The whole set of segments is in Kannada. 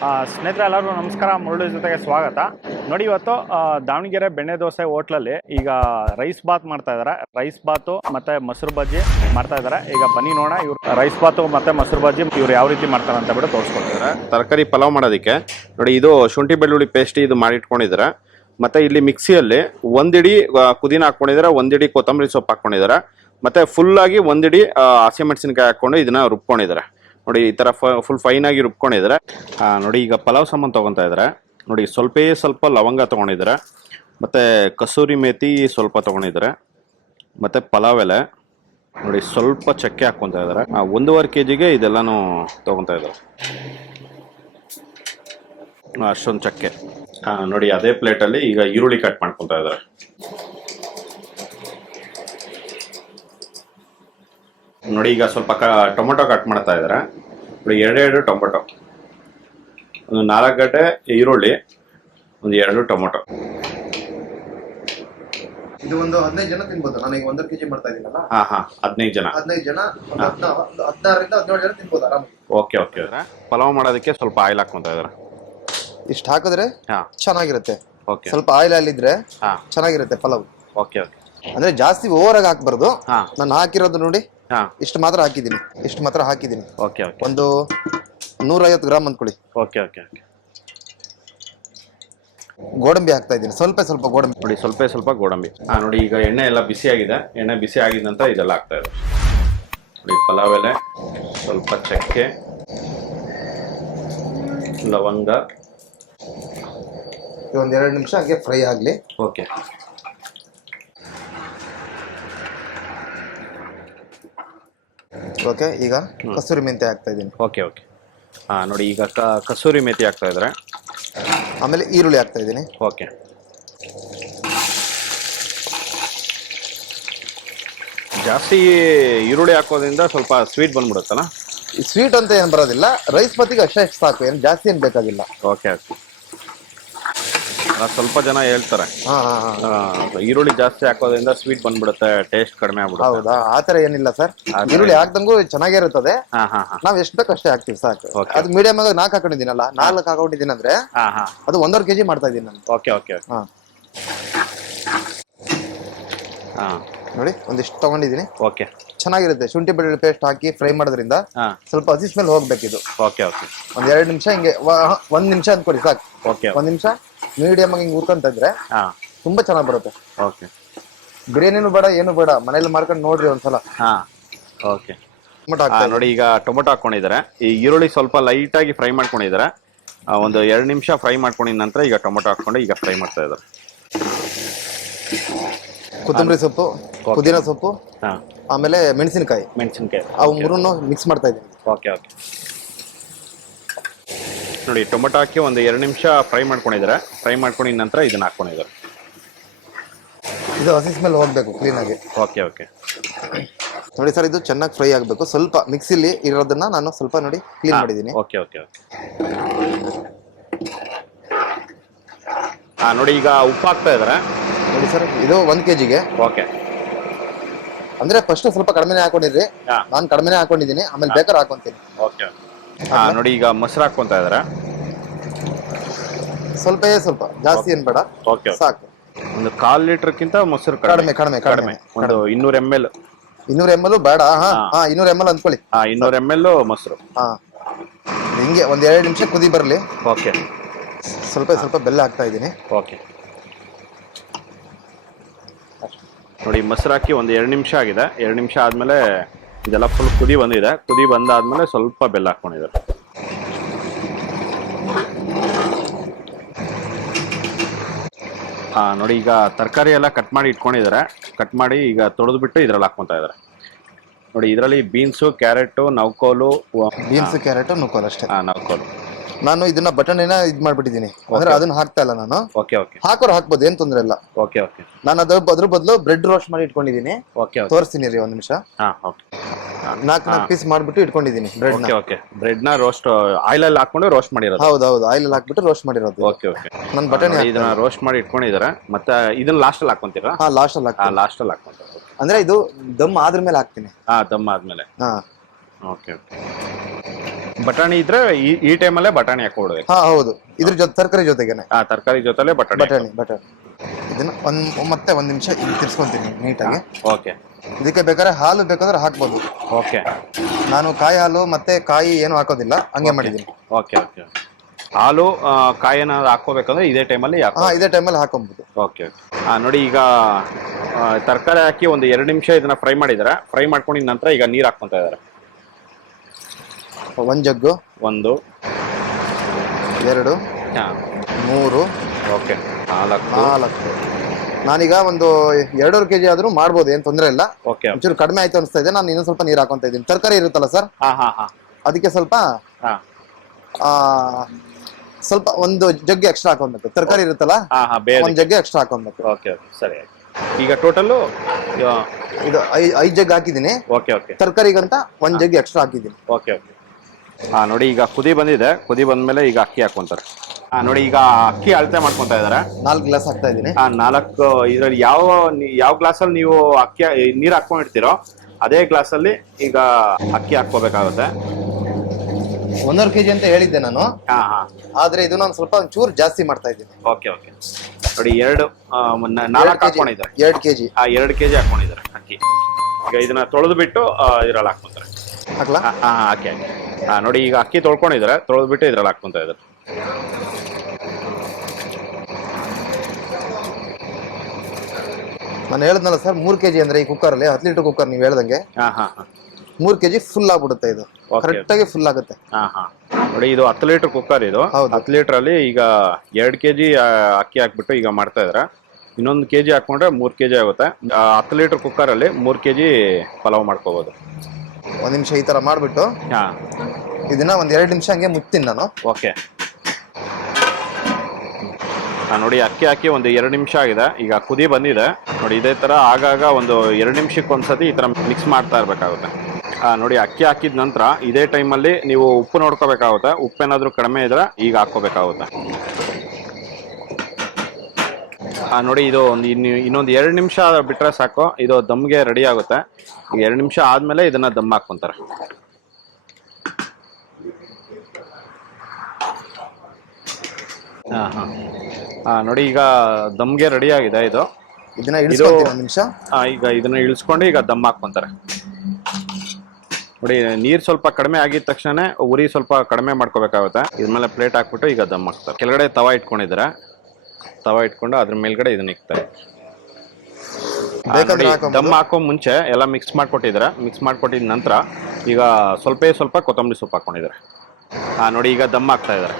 ಸ್ನೇಹಿತರೆ ಎಲ್ಲರಿಗೂ ನಮಸ್ಕಾರ. ಮುರಳಿ ಜೊತೆಗೆ ಸ್ವಾಗತ. ನೋಡಿ, ಇವತ್ತು ದಾವಣಗೆರೆ ಬೆಣ್ಣೆ ದೋಸೆ ಹೋಟ್ಲಲ್ಲಿ ಈಗ ರೈಸ್ ಬಾತ್ ಮಾಡ್ತಾ ಇದ್ದಾರೆ. ರೈಸ್ ಬಾತು ಮತ್ತು ಮೊಸರು ಬಜ್ಜಿ ಮಾಡ್ತಾ ಇದ್ದಾರೆ. ಈಗ ಬನ್ನಿ ನೋಡೋಣ ಇವ್ರು ರೈಸ್ ಬಾತು ಮತ್ತು ಮೊಸರು ಬಜ್ಜಿ ಇವ್ರು ಯಾವ ರೀತಿ ಮಾಡ್ತಾರೆ ಅಂತ ಬಿಟ್ಟು ತೋರಿಸ್ಕೊಡ್ತಿದ್ದಾರೆ. ತರಕಾರಿ ಪಲಾವ್ ಮಾಡೋದಕ್ಕೆ ನೋಡಿ, ಇದು ಶುಂಠಿ ಬೆಳ್ಳುಳ್ಳಿ ಪೇಸ್ಟ್ ಇದು ಮಾಡಿಟ್ಕೊಂಡಿದ್ದಾರೆ. ಮತ್ತೆ ಇಲ್ಲಿ ಮಿಕ್ಸಿಯಲ್ಲಿ ಒಂದಿಡಿ ಪುದೀನ ಹಾಕೊಂಡಿದ್ದಾರೆ, ಒಂದಿಡಿ ಕೊತ್ತಂಬರಿ ಸೊಪ್ಪು ಹಾಕೊಂಡಿದ್ದಾರೆ, ಮತ್ತೆ ಫುಲ್ ಆಗಿ ಒಂದಿಡಿ ಹಸಿಮೆಣಸಿನಕಾಯಿ ಹಾಕೊಂಡು ಇದನ್ನ ರುಬ್ಕೊಂಡಿದ್ದಾರೆ. ನೋಡಿ, ಈ ತರ ಫುಲ್ ಫೈನ್ ಆಗಿ ರುಬ್ಕೊಂಡಿದ್ದಾರೆ. ನೋಡಿ, ಈಗ ಪಲಾವ್ ಸಾಮಾನು ತಗೊಂತಾ ಇದ್ದಾರೆ. ನೋಡಿ, ಸ್ವಲ್ಪ ಲವಂಗ ತಗೊಂಡಿದ್ದಾರೆ, ಮತ್ತೆ ಕಸೂರಿ ಮೇಥಿ ಸ್ವಲ್ಪ ತಗೊಂಡಿದ್ದಾರೆ, ಮತ್ತೆ ಪಲಾವ್ ಎಲೆ ನೋಡಿ ಸ್ವಲ್ಪ ಚಕ್ಕೆ ಹಾಕೊಂತ ಇದ್ದಾರೆ. 1.5 kg ಇದೆಲ್ಲಾನು ತಗೊಂತಾ ಇದ್ದಾರೆ. ಅಷ್ಟೊಂದು ಚಕ್ಕೆ. ನೋಡಿ, ಅದೇ ಪ್ಲೇಟಲ್ಲಿ ಈಗ ಈರುಳ್ಳಿ ಕಟ್ ಮಾಡ್ಕೊತಾ ಇದ್ದಾರೆ. ನೋಡಿ, ಈಗ ಸ್ವಲ್ಪ ಟೊಮೊಟೊ ಕಟ್ ಮಾಡ್ತಾ ಇದ್ದಾರೆ. ನೋಡಿ, 2 ಟೊಮೊಟೊ, ಒಂದು 4 ಗಡ್ಡೆ ಈರುಳ್ಳಿ, ಒಂದು 2 ಟೊಮೊಟೊ. ಇದು ಒಂದು 15 ಜನ ತಿನ್ಬೋದು. ನಾನು ಈಗ 1.5 kg ಮಾಡ್ತಾ ಇದ್ದೀನಲ್ಲ. 15 ಜನ 16 ರಿಂದ 17 ಜನ ತಿನ್ಬೋದು ಆರಾಮಾಗಿ. ಓಕೆ. ಪಲಾವ್ ಮಾಡೋದಕ್ಕೆ ಸ್ವಲ್ಪ ಆಯಿಲ್ ಹಾಕೊಂತ ಇದ್ದಾರೆ. ಇಷ್ಟು ಹಾಕಿದ್ರೆ ಚೆನ್ನಾಗಿರುತ್ತೆ. ಓಕೆ. ಸ್ವಲ್ಪ ಆಯಿಲ್ ಅಲ್ಲಿದ್ರೆ ಚೆನ್ನಾಗಿರುತ್ತೆ ಪಲಾವ್. ಓಕೆ. ಅಂದ್ರೆ ಜಾಸ್ತಿ ಓವರ್ ಆಗಿ ಹಾಕ್ಬಾರ್ದು. ನಾನು ಹಾಕಿರೋದು ನೋಡಿ ಇಷ್ಟು ಮಾತ್ರ ಹಾಕಿದ್ದೀನಿ. ಓಕೆ. ಒಂದು 150 ಗ್ರಾಮ್ ಅಂದ್ಕೊಳ್ಳಿ. ಓಕೆ. ಗೋಡಂಬಿ ಹಾಕ್ತಾ ಇದ್ದೀನಿ, ಸ್ವಲ್ಪ ಗೋಡಂಬಿ. ನೋಡಿ, ಸ್ವಲ್ಪ ಗೋಡಂಬಿ. ನೋಡಿ, ಈಗ ಎಣ್ಣೆ ಎಲ್ಲ ಬಿಸಿ ಆಗಿದೆ. ಎಣ್ಣೆ ಬಿಸಿ ಆಗಿದ ನಂತರ ಇದೆಲ್ಲ ಹಾಕ್ತಾ ಇದೆ. ನೋಡಿ, ಪಲಾವ್ ಎಲೆ, ಸ್ವಲ್ಪ ಚಕ್ಕೆ, ಲವಂಗ. ಒಂದು 2 ನಿಮಿಷ ಹಾಗೆ ಫ್ರೈ ಆಗಲಿ. ಓಕೆ. ಈಗ ಕಸೂರಿ ಮೆಂತೆ ಹಾಕ್ತಾ ಇದ್ದೀನಿ. ಓಕೆ. ನೋಡಿ, ಈಗ ಕಸೂರಿ ಮೇಥಿ ಹಾಕ್ತಾ ಇದ್ದಾರೆ. ಆಮೇಲೆ ಈರುಳ್ಳಿ ಹಾಕ್ತಾ ಇದ್ದೀನಿ. ಓಕೆ. ಜಾಸ್ತಿ ಈರುಳ್ಳಿ ಹಾಕೋದ್ರಿಂದ ಸ್ವಲ್ಪ ಸ್ವೀಟ್ ಬಂದ್ಬಿಡುತ್ತಲ್ಲ. ಸ್ವೀಟ್ ಅಂತ ಏನು ಬರೋದಿಲ್ಲ, ರೈಸ್ ಬಾತಿಗೆ ಅಷ್ಟೇ ಸಾಕು, ಏನು ಜಾಸ್ತಿ ಏನು ಬೇಕಾಗಿಲ್ಲ. ಓಕೆ. ಸ್ವಲ್ಪ ಜನ ಹೇಳ್ತಾರೆ ಈರುಳ್ಳಿ ಜಾಸ್ತಿ ಹಾಕೋದ್ರಿಂದ ಸ್ವೀಟ್ ಬಂದ್ಬಿಡುತ್ತೆ, ಟೇಸ್ಟ್ ಕಡಿಮೆ ಆಗ್ಬಿಡುತ್ತೆ. ಹೌದಾ? ಆತರ ಏನಿಲ್ಲ ಸರ್, ಈರುಳ್ಳಿ ಹಾಕ್ದಂಗೂ ಚೆನ್ನಾಗಿರುತ್ತದೆ. ನಾವ್ ಎಷ್ಟು ಬೇಕು ಅಷ್ಟೇ ಹಾಕ್ತಿವಿ ಸಾಕು. ಅದು ಮೀಡಿಯಂ ಆಗಿ 4 ಹಾಕೊಂಡಿದ್ದೀನಲ್ಲ, 4 ಹಾಕೊಂಡಿದ್ದೀನಿ ಅಂದ್ರೆ ಅದು 1.5 kg ಮಾಡ್ತಾ ಇದ್ದೀನಿ ನಾನು. ಓಕೆ. ನೋಡಿ, ಒಂದಿಷ್ಟು ತಗೊಂಡಿದ್ದೀನಿ. ಓಕೆ. ಚೆನ್ನಾಗಿರುತ್ತೆ. ಶುಂಠಿ ಬೆಳ್ಳುಳ್ಳಿ ಪೇಸ್ಟ್ ಹಾಕಿ ಫ್ರೈ ಮಾಡೋದ್ರಿಂದ ಸ್ವಲ್ಪ ಹಸಿ ಸ್ಮೆಲ್ ಹೋಗ್ಬೇಕಿದು. ಓಕೆ. ಒಂದ್ 2 ನಿಮಿಷ ಹಿಂಗೆ 1 ನಿಮಿಷ ಅಂದ್ಕೊಡಿ ಸಾಕು. ಓಕೆ. 1 ನಿಮಿಷ ಮೀಡಿಯಂ ಆಗಿ ಹಿಂಗೆ ಹುರ್ಕೊಂತ ಇದ್ರೆ ತುಂಬಾ ಚೆನ್ನಾಗಿ ಬರುತ್ತೆ. ಓಕೆ. ಬಿರಿಯಾನಿನೂ ಬೇಡ, ಏನು ಬೇಡ, ಮನೇಲಿ ಮಾಡ್ಕೊಂಡು ನೋಡ್ರಿ ಒಂದ್ಸಲ. ಓಕೆ. ನೋಡಿ, ಈಗ ಟೊಮೊಟೊ ಹಾಕೊಂಡಿದ್ದಾರೆ. ಈ ಈರುಳ್ಳಿ ಸ್ವಲ್ಪ ಲೈಟ್ ಆಗಿ ಫ್ರೈ ಮಾಡ್ಕೊಂಡಿದ್ದಾರೆ. ಒಂದು 2 ನಿಮಿಷ ಫ್ರೈ ಮಾಡ್ಕೊಂಡಿದ ನಂತರ ಈಗ ಟೊಮೊಟೊ ಹಾಕೊಂಡು ಈಗ ಫ್ರೈ ಮಾಡ್ತಾ ಇದ್ದಾರೆ. ಕೊತ್ತಂಬರಿ ಸೊಪ್ಪು, ಪುದೀನ ಸೊಪ್ಪು, ಆಮೇಲೆ ಮೆಣಸಿನಕಾಯಿ ಅವು 3 ಮಿಕ್ಸ್ ಮಾಡ್ತಾ ಇದ್ದೀನಿ. ಓಕೆ. ನೋಡಿ, ಟೊಮೊಟೊ ಹಾಕಿ ಒಂದು 2 ನಿಮಿಷ ಫ್ರೈ ಮಾಡ್ಕೊಂಡಿದ್ದಾರೆ. ಫ್ರೈ ಮಾಡ್ಕೊಂಡಿದ ನಂತರ ಇದನ್ನ ಹಾಕೊಂಡಿದ್ದಾರೆ. ಇದು ಹಸಿ ಸ್ಮೆಲ್ ಹೋಗ್ಬೇಕು ಕ್ಲೀನ್ ಆಗಿ. ಓಕೆ. ನೋಡಿ ಸರ್, ಇದು ಚೆನ್ನಾಗಿ ಫ್ರೈ ಆಗಬೇಕು. ಸ್ವಲ್ಪ ಮಿಕ್ಸಿಲಿ ಇರೋದನ್ನ ನಾನು ಸ್ವಲ್ಪ ನೋಡಿ ಕ್ಲೀನ್ ಮಾಡಿದ್ದೀನಿ. ಓಕೆ. ನೋಡಿ, ಈಗ ಉಪ್ಪು ಹಾಕ್ತಾ ಇದ್ದಾರೆ. ನೋಡಿ ಸರ್, ಇದು 1 kgಗೆ. ಓಕೆ. ಅಂದ್ರೆ ಫಸ್ಟ್ ಸ್ವಲ್ಪ ಕಡಿಮೆನೆ ಹಾಕೊಂಡಿದ್ರಿ, ನಾನು ಕಡಿಮೆನೆ ಹಾಕೊಂಡಿದ್ದೀನಿ, ಆಮೇಲೆ ಬೇಕಾದ್ರೆ ಹಾಕೊಂತೀನಿ. ಓಕೆ. ನೋಡಿ, ಈಗ ಮೊಸರು ಹಾಕೊಂತ ಇದ್ದಾರೆ. ಸ್ವಲ್ಪ ಜಾಸ್ತಿ ಏನ್ ಬೇಡ, ಸಾಕು. ಒಂದು 1/4 ಲೀಟರ್ಕ್ಕಿಂತ ಮೊಸರು ಕಡಿಮೆ. ಒಂದು 200 ml. 200 ml ಬೇಡ. 200 ml ಅಂದ್ಕೊಳ್ಳಿ. 200 ml ಮೊಸರು. ಹಿಂಗೆ ಒಂದ್ 2 ನಿಮಿಷ ಕುದಿ ಬರ್ಲಿ. ಓಕೆ. ಸ್ವಲ್ಪ ಬೆಲ್ಲ ಹಾಕ್ತಾ ಇದ್ದೀನಿ. ಓಕೆ. ನೋಡಿ, ಮೊಸರು ಹಾಕಿ ಒಂದು 2 ನಿಮಿಷ ಆಗಿದೆ. 2 ನಿಮಿಷ ಆದ್ಮೇಲೆ ಇದೆಲ್ಲ ಫುಲ್ ಕುದಿ ಬಂದಿದೆ. ಕುದಿ ಬಂದಾದ್ಮೇಲೆ ಸ್ವಲ್ಪ ಬೆಲ್ಲ ಹಾಕೊಂಡಿದ್ದಾರೆ. ನೋಡಿ, ಈಗ ತರಕಾರಿ ಎಲ್ಲ ಕಟ್ ಮಾಡಿ ಇಟ್ಕೊಂಡಿದ್ದಾರೆ. ಕಟ್ ಮಾಡಿ ಈಗ ತೊಳೆದು ಬಿಟ್ಟು ಇದ್ರಲ್ಲಿ ಹಾಕೊಂತ ಇದ್ದಾರೆ. ನೋಡಿ, ಇದರಲ್ಲಿ ಬೀನ್ಸು, ಕ್ಯಾರೆಟ್, ನೌಕೋಲು. ಅಷ್ಟೇ. ನೌಕೋಲು. ನಾನು ಇದನ್ನ ಬಟಾಣಿನ ಇದ್ ಮಾಡ್ಬಿಟ್ಟಿದ್ದೀನಿ, ಅಂದ್ರೆ ಅದನ್ನ ಹಾಕ್ತಾ ಇಲ್ಲ ನಾನು. ಹಾಕೋರು ಹಾಕ್ಬೋದು, ಏನ್ ತೊಂದ್ರೆ ಇಲ್ಲ. ನಾನು ಅದ್ರ ಬದಲು ಬ್ರೆಡ್ ರೋಸ್ಟ್ ಮಾಡಿ ಇಟ್ಕೊಂಡಿದ್ದೀನಿ. ತೋರಿಸ್ತೀನಿ ರೀ, 1 ನಿಮಿಷ. 4 ಪೀಸ್ ಮಾಡ್ಬಿಟ್ಟು ಇಟ್ಕೊಂಡಿದ್ದೀನಿ ಬ್ರೆಡ್ ನ ರೋಸ್ಟ್ ಆಯಿಲ್ ಅಲ್ಲಿ ಹಾಕೊಂಡು ರೋಸ್ಟ್ ಮಾಡಿರೋದು. ಹೌದು, ಆಯಿಲ್ ಅಲ್ಲಿ ಹಾಕ್ಬಿಟ್ಟು ರೋಸ್ಟ್ ಮಾಡಿರೋದು. ನಾನು ಬಟಾಣಿ ಇದನ್ನ ರೋಸ್ಟ್ ಮಾಡಿ ಇಟ್ಕೊಂಡಿದ್ದಾರೆ. ಮತ್ತೆ ಇದನ್ನ ಲಾಸ್ಟ್ ಅಲ್ಲಿ ಹಾಕೊಂತೀರಾ? ಲಾಸ್ಟ್ ಅಲ್ಲಿ ಹಾಕೊಂತಾರೆ. ಅಂದ್ರೆ ಇದು ದಮ್ ಆದ್ರ ಮೇಲೆ ಹಾಕ್ತೀನಿ. ದಮ್ ಆದ್ಮೇಲೆ. ಓಕೆ. ಬಟಾಣಿ ಇದ್ರೆ ಈ ಟೈಮಲ್ಲೇ ಬಟಾಣಿ ಹಾಕೊಡ್ಬೇಕು. ಹಾ ಹೌದು, ಇದ್ರ ಜೊತೆ ತರಕಾರಿ ಜೊತೆಗೇನೆ. ತರಕಾರಿ ಜೊತೆಲೆ ಬಟಾಣಿ. ಇದನ್ನ ಮತ್ತೆ ಒಂದ್ ನಿಮಿಷ ತಿರ್ಸ್ಕೊಂತೀನಿ ನೀಟಾಗಿ. ಓಕೆ. ಇದಕ್ಕೆ ಬೇಕಾದ್ರೆ ಹಾಲು ಬೇಕಾದ್ರೆ ಹಾಕ್ಬೋದು. ಓಕೆ. ನಾನು ಕಾಯಿ ಹಾಲು ಮತ್ತೆ ಕಾಯಿ ಏನು ಹಾಕೋದಿಲ್ಲ, ಹಂಗೆ ಮಾಡಿದ್ದೀನಿ. Okay okay. ಹಾಲು ಕಾಯಿನ ಹಾಕೋಬೇಕಂದ್ರೆ ಇದೇ ಟೈಮಲ್ಲಿ ಇದೇ ಟೈಮಲ್ಲಿ ಹಾಕೊಬಹುದು. Okay okay. ನೋಡಿ ಈಗ ತರಕಾರಿ ಹಾಕಿ ಒಂದು 2 ನಿಮಿಷ ಇದನ್ನ ಫ್ರೈ ಮಾಡಿದಾರೆ. ಫ್ರೈ ಮಾಡ್ಕೊಂಡಿದ ನಂತರ ಈಗ ನೀರು ಹಾಕ್ಕೊಂತ ಇದಾರೆ. 1 ಜಗ್ಗು, 1 2 3 ಓಕೆ 4. ನಾನೀಗ ಒಂದು 2.5 kg ಆದ್ರೂ ಮಾಡ್ಬೋದು, ಏನ್ ತೊಂದ್ರೆ ಇಲ್ಲ. ಓಕೆ. ಒಂಚೂರು ಕಡಿಮೆ ಆಯ್ತು ಅನಿಸ್ತಾ ಇದೆ, ನಾನು ಇನ್ನೊಂದು ಸ್ವಲ್ಪ ನೀರು ಹಾಕೊಂತ ಇದ್ದೀನಿ. ತರಕಾರಿ ಇರುತ್ತಲ್ಲ ಸರ್, ಅದಕ್ಕೆ ಸ್ವಲ್ಪ ಸ್ವಲ್ಪ 1 ಜಗ್ ಎಕ್ಸ್ಟ್ರಾ ಹಾಕೊಬೇಕು. ತರಕಾರಿ ಇರುತ್ತಲ್ಲ, 1 ಜಗ್ ಎಕ್ಸ್ಟ್ರಾ ಹಾಕೊಬೇಕು. ಓಕೆ ಓಕೆ ಸರಿ. ಈಗ ಟೋಟಲ್ ಇದು 5 ಜಗ್ ಹಾಕಿದ್ದೀನಿ. Okay okay. ತರಕಾರಿಗಂತ 1 ಜಗ್ ಎಕ್ಸ್ಟ್ರಾ ಹಾಕಿದ್ದೀನಿ. Okay okay. ನೋಡಿ ಈಗ ಕುದಿ ಬಂದಿದೆ. ಕುದಿ ಬಂದ್ಮೇಲೆ ಈಗ ಅಕ್ಕಿ ಹಾಕೊಂತಾರೆ. ನೋಡಿ ಈಗ ಅಕ್ಕಿ ಅಳತೆ ಮಾಡ್ಕೊಂತ ಇದಾರೆ. 4 ಗ್ಲಾಸ್ ಹಾಕ್ತಾ ಇದ್ದೀನಿ. 4 ಇದ್ರಲ್ಲಿ ಯಾವ ಗ್ಲಾಸ್ ಅಲ್ಲಿ ನೀವು ಅಕ್ಕಿ ನೀರ್ ಹಾಕೊಂಡಿರ್ತೀರೋ ಅದೇ ಗ್ಲಾಸ್ ಅಲ್ಲಿ ಈಗ ಅಕ್ಕಿ ಹಾಕೋಬೇಕಾಗುತ್ತೆ. 1.5 kg ಅಂತ ಹೇಳಿದ್ದೆ ನಾನು, ಆದ್ರೆ ಇದು ನಾನು ಸ್ವಲ್ಪ ಒಂಚೂರು ಜಾಸ್ತಿ ಮಾಡ್ತಾ ಇದ್ದೀನಿ. Okay okay. ನೋಡಿ 4 ಹಾಕೊಂಡಿದ್ದಾರೆ. 2 kg 2 kg ಹಾಕೊಂಡಿದ್ದಾರೆ ಅಕ್ಕಿ. ಈಗ ಇದನ್ನ ತೊಳೆದು ಬಿಟ್ಟು ಇದ್ರಲ್ಲಿ ಹಾಕೊಂತಾರೆ. ಹಾಕ್ಲಾ? ಹಾಕಿ. ನೋಡಿ ಈಗ ಅಕ್ಕಿ ತೊಳ್ಕೊಂಡಿದ್ದಾರೆ, ತೊಳೆದು ಬಿಟ್ಟು ಇದ್ರಲ್ಲಿ ಹಾಕೊಂತ ಇದ್ದಾರೆ. ನಾನು ಹೇಳಿದ್ನಲ್ಲ ಸರ್, 3 kg ಅಂದ್ರೆ ಈ ಕುಕ್ಕರ್ ಅಲ್ಲಿ 10 ಲೀಟರ್ ಕುಕ್ಕರ್ ನೀವು ಹೇಳ್ದಂಗೆ 3 kg ಫುಲ್ ಆಗ್ಬಿಡುತ್ತೆ. ಇದು ಕರೆಕ್ಟ್ ಆಗಿ ಫುಲ್ ಆಗುತ್ತೆ. ನೋಡಿ ಇದು 10 ಲೀಟರ್ ಕುಕ್ಕರ್. ಇದು 10 ಲೀಟರ್ ಅಲ್ಲಿ ಈಗ 2 kg ಅಕ್ಕಿ ಹಾಕ್ಬಿಟ್ಟು ಈಗ ಮಾಡ್ತಾ ಇದಾರೆ. ಇನ್ನೊಂದು kg ಹಾಕೊಂಡ್ರೆ 3 kg ಆಗುತ್ತೆ. 10 ಲೀಟರ್ ಕುಕ್ಕರ್ ಅಲ್ಲಿ 3 kg ಪಲಾವ್ ಮಾಡ್ಕೋಬಹುದು. 1 ನಿಮಿಷ ಈ ತರ ಮಾಡ್ಬಿಟ್ಟು ಇದನ್ನ 1-2 ನಿಮಿಷ ಹಂಗೆ ಮುಚ್ತೀನಿ ನಾನು. ಓಕೆ. ನೋಡಿ ಅಕ್ಕಿ ಹಾಕಿ ಒಂದು 2 ನಿಮಿಷ ಆಗಿದೆ. ಈಗ ಕುದಿ ಬಂದಿದೆ. ನೋಡಿ ಇದೇ ತರ ಆಗಾಗ ಒಂದು 2 ನಿಮಿಷಕ್ಕೆ ಒಂದ್ಸತಿ ಈ ತರ ಮಿಕ್ಸ್ ಮಾಡ್ತಾ ಇರ್ಬೇಕಾಗುತ್ತೆ. ನೋಡಿ ಅಕ್ಕಿ ಹಾಕಿದ ನಂತರ ಇದೇ ಟೈಮಲ್ಲಿ ನೀವು ಉಪ್ಪು ನೋಡ್ಕೋಬೇಕಾಗುತ್ತೆ. ಉಪ್ಪೇನಾದ್ರೂ ಕಡಿಮೆ ಇದ್ರೆ ಈಗ ಹಾಕೋಬೇಕಾಗುತ್ತೆ. ನೋಡಿ ಇದು ಇನ್ನೊಂದು 2 ನಿಮಿಷ ಬಿಟ್ರೆ ಸಾಕು, ಇದು ದಮ್ಗೆ ರೆಡಿ ಆಗುತ್ತೆ. ಈಗ 2 ನಿಮಿಷ ಆದ್ಮೇಲೆ ಇದನ್ನ ದಮ್ ಹಾಕೊಂತಾರೆ. ನೋಡಿ ಈಗ ದಮ್ಗೆ ರೆಡಿ ಆಗಿದೆ. ಇದನ್ನ ಈಗ ಇದನ್ನ ಇಳಿಸ್ಕೊಂಡು ಈಗ ದಮ್ ಹಾಕೊಂತಾರೆ. ನೋಡಿ ನೀರ್ ಸ್ವಲ್ಪ ಕಡಿಮೆ ಆಗಿದ ತಕ್ಷಣ ಉರಿ ಸ್ವಲ್ಪ ಕಡಿಮೆ ಮಾಡ್ಕೋಬೇಕಾಗುತ್ತೆ. ಇದ್ಮೇಲೆ ಪ್ಲೇಟ್ ಹಾಕ್ಬಿಟ್ಟು ಈಗ ದಮ್ ಹಾಕ್ತಾರೆ. ಕೆಳಗಡೆ ತವಾ ಇಟ್ಕೊಂಡಿದ್ದಾರೆ. ತವಾ ಇಟ್ಕೊಂಡು ಅದ್ರ ಮೇಲ್ಗಡೆ ಇದನ್ನ ಇಕ್ತಾರೆ. ದಮ್ ಹಾಕೋ ಮುಂಚೆ ಎಲ್ಲ ಮಿಕ್ಸ್ ಮಾಡ್ಕೊಟ್ಟಿದ್ದಾರೆ. ಮಿಕ್ಸ್ ಮಾಡ್ಕೊಟ್ಟಿದ ನಂತರ ಈಗ ಸ್ವಲ್ಪ ಕೊತ್ತಂಬರಿ ಸೊಪ್ಪು ಹಾಕೊಂಡಿದ್ದಾರೆ. ನೋಡಿ ಈಗ ದಮ್ ಹಾಕ್ತಾ ಇದ್ದಾರೆ.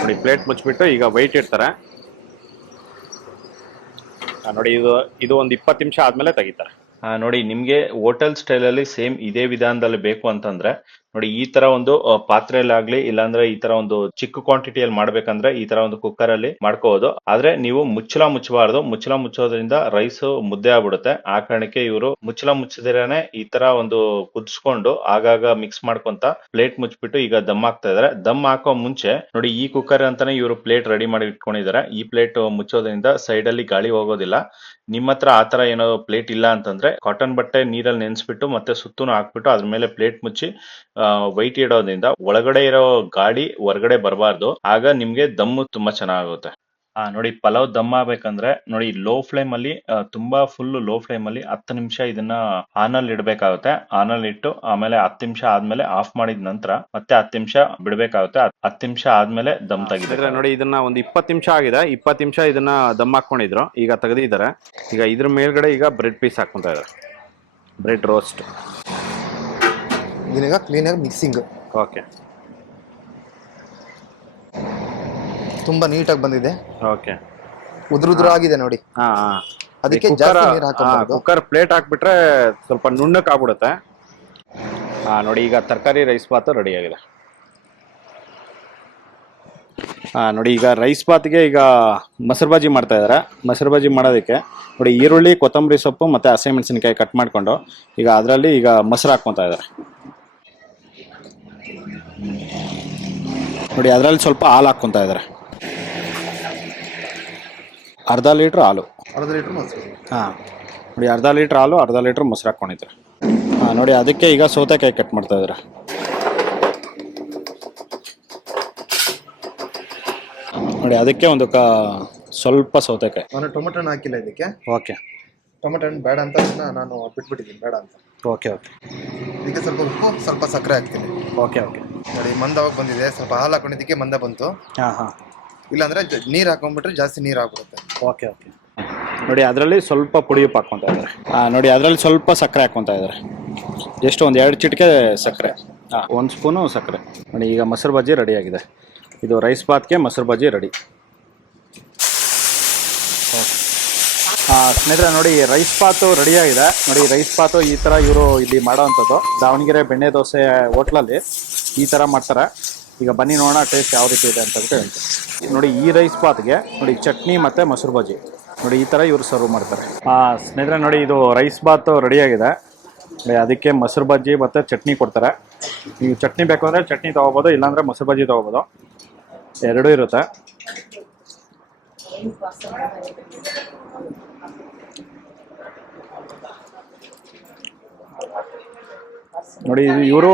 ನೋಡಿ ಪ್ಲೇಟ್ ಮುಚ್ಚಿಬಿಟ್ಟು ಈಗ ವೈಟ್ ಇಡ್ತಾರೆ. ನೋಡಿ ಇದು ಒಂದು 20 ನಿಮಿಷ ಆದ್ಮೇಲೆ ತೆಗಿತಾರೆ. ನೋಡಿ ನಿಮ್ಗೆ ಹೋಟೆಲ್ ಸ್ಟೈಲಲ್ಲಿ ಸೇಮ್ ಇದೇ ವಿಧಾನದಲ್ಲಿ ಬೇಕು ಅಂತಂದ್ರೆ ನೋಡಿ ಈ ತರ ಒಂದು ಪಾತ್ರೆಯಲ್ಲಾಗ್ಲಿ ಇಲ್ಲಾಂದ್ರೆ ಈ ತರ ಒಂದು ಚಿಕ್ಕ ಕ್ವಾಂಟಿಟಿಯಲ್ಲಿ ಮಾಡ್ಬೇಕಂದ್ರೆ ಈ ತರ ಒಂದು ಕುಕ್ಕರ್ ಅಲ್ಲಿ ಮಾಡ್ಕೋಬಹುದು. ಆದ್ರೆ ನೀವು ಮುಚ್ಚಳ ಮುಚ್ಚಬಾರ್ದು. ಮುಚ್ಚಳ ಮುಚ್ಚೋದ್ರಿಂದ ರೈಸ್ ಮುದ್ದೆ ಆಗ್ಬಿಡುತ್ತೆ. ಆ ಕಾರಣಕ್ಕೆ ಇವರು ಮುಚ್ಚಳ ಮುಚ್ಚದಿರೇನೆ ಈ ತರ ಒಂದು ಕುದಿಸ್ಕೊಂಡು ಆಗಾಗ ಮಿಕ್ಸ್ ಮಾಡ್ಕೊಂತ ಪ್ಲೇಟ್ ಮುಚ್ಚಿಬಿಟ್ಟು ಈಗ ದಮ್ ಹಾಕ್ತಾ ಇದಾರೆ. ದಮ್ ಹಾಕೋ ಮುಂಚೆ ನೋಡಿ ಈ ಕುಕ್ಕರ್ ಅಂತಾನೆ ಇವರು ಪ್ಲೇಟ್ ರೆಡಿ ಮಾಡಿ ಇಟ್ಕೊಂಡಿದ್ದಾರೆ. ಈ ಪ್ಲೇಟ್ ಮುಚ್ಚೋದ್ರಿಂದ ಸೈಡ್ ಅಲ್ಲಿ ಗಾಳಿ ಹೋಗೋದಿಲ್ಲ. ನಿಮ್ಮ ಹತ್ರ ಆತರ ಏನೋ ಪ್ಲೇಟ್ ಇಲ್ಲ ಅಂತಂದ್ರೆ ಕಾಟನ್ ಬಟ್ಟೆ ನೀರಲ್ಲಿ ನೆನೆಸ್ಬಿಟ್ಟು ಮತ್ತೆ ಸುತ್ತೂನು ಹಾಕ್ಬಿಟ್ಟು ಅದ್ರ ಮೇಲೆ ಪ್ಲೇಟ್ ಮುಚ್ಚಿ ವೈಟ್ ಇಡೋದ್ರಿಂದ ಒಳಗಡೆ ಇರೋ ಗಾಳಿ ಹೊರಗಡೆ ಬರಬಾರ್ದು. ಆಗ ನಿಮ್ಗೆ ದಮ್ಮು ತುಂಬಾ ಚೆನ್ನಾಗುತ್ತೆ. ನೋಡಿ ಪಲಾವ್ ದಮ್ ಆಗ್ಬೇಕಂದ್ರೆ ನೋಡಿ ಲೋ ಫ್ಲೇಮ್ ಅಲ್ಲಿ ತುಂಬಾ ಫುಲ್ ಲೋ ಫ್ಲೇಮ್ ಅಲ್ಲಿ 10 ನಿಮಿಷ ಇದನ್ನ ಆನ್ ಅಲ್ಲಿ ಇಡಬೇಕಾಗುತ್ತೆ. ಆನ್ ಅಲ್ಲಿ ಇಟ್ಟು ಆಮೇಲೆ 10 ನಿಮಿಷ ಆದ್ಮೇಲೆ ಆಫ್ ಮಾಡಿದ ನಂತರ ಮತ್ತೆ 10 ನಿಮಿಷ ಬಿಡಬೇಕಾಗುತ್ತೆ. 10 ನಿಮಿಷ ಆದ್ಮೇಲೆ ದಮ್ ತೆಗಿದ್ರೆ ನೋಡಿ ಇದನ್ನ ಒಂದು 20 ನಿಮಿಷ ಆಗಿದೆ. 20 ನಿಮಿಷ ಇದನ್ನ ದಮ್ ಹಾಕೊಂಡಿದ್ರು. ಈಗ ತೆಗೆದಿದ್ದಾರೆ. ಈಗ ಇದ್ರ ಮೇಲ್ಗಡೆ ಈಗ ಬ್ರೆಡ್ ಪೀಸ್ ಹಾಕೊಂತ ಇದ್ದಾರೆ. ಬ್ರೆಡ್ ರೋಸ್ಟ್ ಇದೀಗ ಕ್ಲೀನ್ ಆಗಿ ಮಿಕ್ಸಿಂಗ್. ಓಕೆ. ತುಂಬಾ ನೀಟಾಗಿ ಬಂದಿದೆ. ಓಕೆ. ಉದುರು ಆಗಿದೆ ನೋಡಿ. ಅದಕ್ಕೆ ಜಾಸ್ತಿ ನೀರು ಹಾಕಬಾರ್ದು. ಕುಕ್ಕರ್ ಪ್ಲೇಟ್ ಹಾಕ್ಬಿಟ್ರೆ ಸ್ವಲ್ಪ ನುಣ್ಣಕ್ಕೆ ಆಗ್ಬಿಡುತ್ತೆ. ನೋಡಿ ಈಗ ತರಕಾರಿ ರೈಸ್ ಬಾತ್ ರೆಡಿ ಆಗಿದೆ. ನೋಡಿ ಈಗ ರೈಸ್ ಬಾತ್ಗೆ ಈಗ ಮೊಸರು ಬಜ್ಜಿ ಮಾಡ್ತಾ ಇದ್ದಾರೆ. ಮೊಸರು ಬಜ್ಜಿ ಮಾಡೋದಕ್ಕೆ ನೋಡಿ ಈರುಳ್ಳಿ, ಕೊತ್ತಂಬರಿ ಸೊಪ್ಪು ಮತ್ತೆ ಹಸಿಮೆಣಸಿನಕಾಯಿ ಕಟ್ ಮಾಡ್ಕೊಂಡು ಈಗ ಅದರಲ್ಲಿ ಈಗ ಮೊಸರು ಹಾಕ್ಕೊಂತ ಇದ್ದಾರೆ. ನೋಡಿ ಅದರಲ್ಲಿ ಸ್ವಲ್ಪ ಹಾಲು ಹಾಕ್ಕೊಂತ ಇದ್ದಾರೆ. ಅರ್ಧ ಲೀಟ್ರ್ ಹಾಲು. ನೋಡಿ ಅರ್ಧ ಲೀಟ್ರ್ ಹಾಲು, ಅರ್ಧ ಲೀಟ್ರ್ ಮೊಸರು ಹಾಕ್ಕೊಂಡಿದ್ದಾರೆ. ನೋಡಿ ಅದಕ್ಕೆ ಈಗ ಸೌತೆಕಾಯಿ ಕಟ್ ಮಾಡ್ತಾ ಇದ್ದಾರೆ. ನೋಡಿ ಅದಕ್ಕೆ ಒಂದು ಸ್ವಲ್ಪ ಸೌತೆಕಾಯಿ. ನಾನು ಟೊಮೆಟೊ ಹಣ್ಣು ಹಾಕಿಲ್ಲ ಇದಕ್ಕೆ. ಓಕೆ. ಟೊಮೆಟೊ ಹಣ್ಣು ಬೇಡ ಅಂತ ನಾನು ಬಿಟ್ಬಿಟ್ಟಿದ್ದೀನಿ, ಬೇಡ ಅಂತ. Okay okay. ಇದಕ್ಕೆ ಸ್ವಲ್ಪ ಉಪ್ಪು, ಸ್ವಲ್ಪ ಸಕ್ಕರೆ ಹಾಕ್ತೀನಿ. Okay okay. ನೋಡಿ ಮಂದವಾಗಿ ಬಂದಿದೆ, ಸ್ವಲ್ಪ ಹಾಲು ಹಾಕೊಂಡಿದ್ದಕ್ಕೆ ಮಂದ ಬಂತು. ಹಾಂ ಹಾಂ. ಇಲ್ಲಾಂದ್ರೆ ನೀರು ಹಾಕೊಂಡ್ಬಿಟ್ರೆ ಜಾಸ್ತಿ ನೀರು ಹಾಕ್ಬಿಡುತ್ತೆ. Okay okay. ನೋಡಿ ಅದರಲ್ಲಿ ಸ್ವಲ್ಪ ಪುಡಿ ಉಪ್ಪು ಹಾಕ್ಕೊತಾ ಇದ್ದಾರೆ. ನೋಡಿ ಅದರಲ್ಲಿ ಸ್ವಲ್ಪ ಸಕ್ಕರೆ ಹಾಕ್ಕೊತಾ ಇದ್ದಾರೆ. ಎಷ್ಟು ಒಂದು 2 ಚಿಟಿಕೆ ಸಕ್ಕರೆ. 1 ಸ್ಪೂನು ಸಕ್ಕರೆ. ನೋಡಿ ಈಗ ಮೊಸರು ಬಜ್ಜಿ ರೆಡಿಯಾಗಿದೆ. ಇದು ರೈಸ್ ಬಾತ್ಗೆ ಮೊಸರು ಬಜ್ಜಿ ರೆಡಿ. ಸ್ನೇಹಿತರೆ ನೋಡಿ ರೈಸ್ ಬಾತು ರೆಡಿಯಾಗಿದೆ. ನೋಡಿ ರೈಸ್ ಬಾತು ಈ ಥರ ಇವರು ಇಲ್ಲಿ ಮಾಡೋವಂಥದ್ದು ದಾವಣಗೆರೆ ಬೆಣ್ಣೆ ದೋಸೆ ಹೋಟ್ಲಲ್ಲಿ ಈ ಥರ ಮಾಡ್ತಾರೆ. ಈಗ ಬನ್ನಿ ನೋಡೋಣ ಟೇಸ್ಟ್ ಯಾವ ರೀತಿ ಇದೆ ಅಂತ ಹೇಳ್ತೀನಿ. ನೋಡಿ ಈ ರೈಸ್ ಬಾತ್ಗೆ ನೋಡಿ ಚಟ್ನಿ ಮತ್ತು ಮೊಸರು ಬಜ್ಜಿ ನೋಡಿ ಈ ಥರ ಇವರು ಸರ್ವ್ ಮಾಡ್ತಾರೆ. ಸ್ನೇಹಿತರೆ ನೋಡಿ ಇದು ರೈಸ್ ಬಾತು ರೆಡಿಯಾಗಿದೆ. ಅದಕ್ಕೆ ಮೊಸರು ಬಜ್ಜಿ ಮತ್ತು ಚಟ್ನಿ ಕೊಡ್ತಾರೆ. ನೀವು ಚಟ್ನಿ ಬೇಕು ಅಂದರೆ ಚಟ್ನಿ ತೊಗೋಬೋದು, ಇಲ್ಲಾಂದರೆ ಮೊಸರು ಬಜ್ಜಿ ತೊಗೋಬೋದು, ಎರಡೂ ಇರುತ್ತೆ. ನೋಡಿ ಇವರು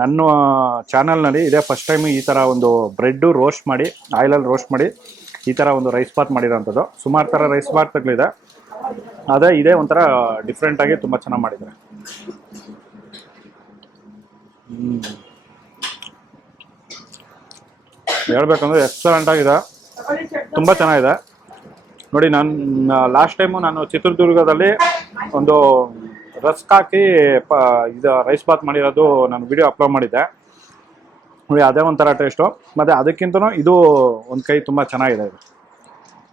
ನನ್ನ ಚಾನಲ್ನಲ್ಲಿ ಇದೇ ಫಸ್ಟ್ ಟೈಮ್ ಈ ಥರ ಒಂದು ಬ್ರೆಡ್ಡು ರೋಸ್ಟ್ ಮಾಡಿ ಆಯಿಲಲ್ಲಿ ರೋಸ್ಟ್ ಮಾಡಿ ಈ ಥರ ಒಂದು ರೈಸ್ ಬಾತ್ ಮಾಡಿರೋಂಥದ್ದು. ಸುಮಾರು ಥರ ರೈಸ್ ಬಾತ್ಗಳಿದೆ, ಅದೇ ಇದೇ ಒಂಥರ ಡಿಫ್ರೆಂಟಾಗಿ ತುಂಬ ಚೆನ್ನಾಗಿ ಮಾಡಿದ್ದಾರೆ. ಹೇಳ್ಬೇಕಂದ್ರೆ ಎಕ್ಸಲೆಂಟ್ ಆಗಿದೆ, ತುಂಬ ಚೆನ್ನಾಗಿದೆ. ನೋಡಿ ನಾನು ಲಾಸ್ಟ್ ಟೈಮು ನಾನು ಚಿತ್ರದುರ್ಗದಲ್ಲಿ ಒಂದು ರಸ್ಕ್ ಹಾಕಿ ಇದು ರೈಸ್ ಬಾತ್ ಮಾಡಿರೋದು ನಾನು ವಿಡಿಯೋ ಅಪ್ಲೋಡ್ ಮಾಡಿದ್ದೆ. ನೋಡಿ ಅದೇ ಒಂಥರ ಟೇಸ್ಟು, ಮತ್ತು ಅದಕ್ಕಿಂತನೂ ಇದು ಒಂದು ಕೈ ತುಂಬ ಚೆನ್ನಾಗಿದೆ. ಇದು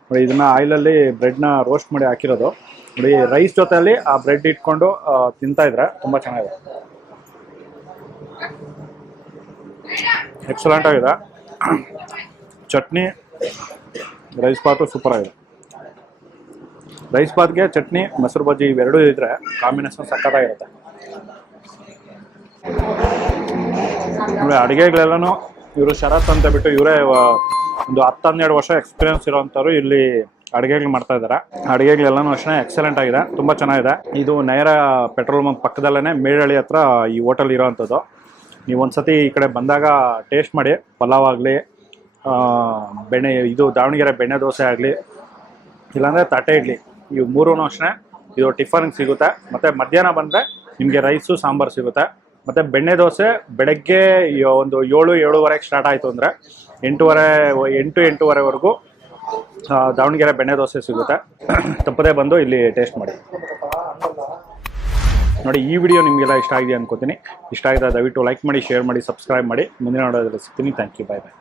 ನೋಡಿ ಇದನ್ನು ಆಯಿಲಲ್ಲಿ ಬ್ರೆಡ್ನ ರೋಸ್ಟ್ ಮಾಡಿ ಹಾಕಿರೋದು. ನೋಡಿ ರೈಸ್ ಜೊತೆಯಲ್ಲಿ ಆ ಬ್ರೆಡ್ ಇಟ್ಕೊಂಡು ತಿಂತಾಯಿದ್ರೆ ತುಂಬ ಚೆನ್ನಾಗಿದೆ, ಎಕ್ಸಲೆಂಟ್ ಆಗಿದೆ. ಚಟ್ನಿ ರೈಸ್ ಬಾತು ಸೂಪರ್ ಆಗಿದೆ. ರೈಸ್ ಬಾತ್ಗೆ ಚಟ್ನಿ ಮೊಸರು ಬಜ್ಜಿ ಇವೆರಡೂ ಇದ್ರೆ ಕಾಂಬಿನೇಷನ್ ಸಕ್ಕತ್ತಾಗಿರುತ್ತೆ. ನೋಡಿ ಅಡುಗೆಗಳೆಲ್ಲನೂ ಇವರು ಶರತ್ ಅಂತ ಬಿಟ್ಟು ಇವರೇ ಒಂದು 10-12 ವರ್ಷ ಎಕ್ಸ್ಪೀರಿಯನ್ಸ್ ಇರೋವಂಥವ್ರು ಇಲ್ಲಿ ಅಡುಗೆಗಳು ಮಾಡ್ತಾ ಇದ್ದಾರೆ. ಅಡುಗೆಗಳೆಲ್ಲನೂ ಅಷ್ಟೇ ಎಕ್ಸಲೆಂಟ್ ಆಗಿದೆ, ತುಂಬ ಚೆನ್ನಾಗಿದೆ. ಇದು ನೈರ ಪೆಟ್ರೋಲ್ ಬಂಕ್ ಪಕ್ಕದಲ್ಲೇ ಮೇಳಹಳ್ಳಿ ಹತ್ರ ಈ ಹೋಟೆಲ್ ಇರೋವಂಥದ್ದು. ನೀವು ಒಂದ್ಸತಿ ಈ ಕಡೆ ಬಂದಾಗ ಟೇಸ್ಟ್ ಮಾಡಿ. ಪಲಾವ್ ಆಗಲಿ, ಇದು ದಾವಣಗೆರೆ ಬೆಣ್ಣೆ ದೋಸೆ ಆಗಲಿ, ಇಲ್ಲಾಂದರೆ ತಟ್ಟೆ ಇಡ್ಲಿ, ಇವು ಮೂರೂ ಅಷ್ಟೇ ಇದು ಟಿಫನ್ಗೆ ಸಿಗುತ್ತೆ. ಮತ್ತು ಮಧ್ಯಾಹ್ನ ಬಂದರೆ ನಿಮಗೆ ರೈಸು ಸಾಂಬಾರು ಸಿಗುತ್ತೆ. ಮತ್ತು ಬೆಣ್ಣೆ ದೋಸೆ ಬೆಳಗ್ಗೆ ಒಂದು 7-7:30 ಸ್ಟಾರ್ಟ್ ಆಯಿತು ಅಂದರೆ 8-8:30ವರೆಗೂ ದಾವಣಗೆರೆ ಬೆಣ್ಣೆ ದೋಸೆ ಸಿಗುತ್ತೆ. ತಪ್ಪದೇ ಬಂದು ಇಲ್ಲಿ ಟೇಸ್ಟ್ ಮಾಡಿ. ನೋಡಿ ಈ ವಿಡಿಯೋ ನಿಮಗೆಲ್ಲ ಇಷ್ಟ ಆಗಿದೆ ಅನ್ಕೋತೀನಿ. ಇಷ್ಟ ಆಗಿದೆ ದಯವಿಟ್ಟು ಲೈಕ್ ಮಾಡಿ, ಶೇರ್ ಮಾಡಿ, ಸಬ್ಸ್ಕ್ರೈಬ್ ಮಾಡಿ. ಮುಂದಿನ ವಿಡಿಯೋದಲ್ಲಿ ಸಿಗ್ತೀನಿ. Thank you, bye bye.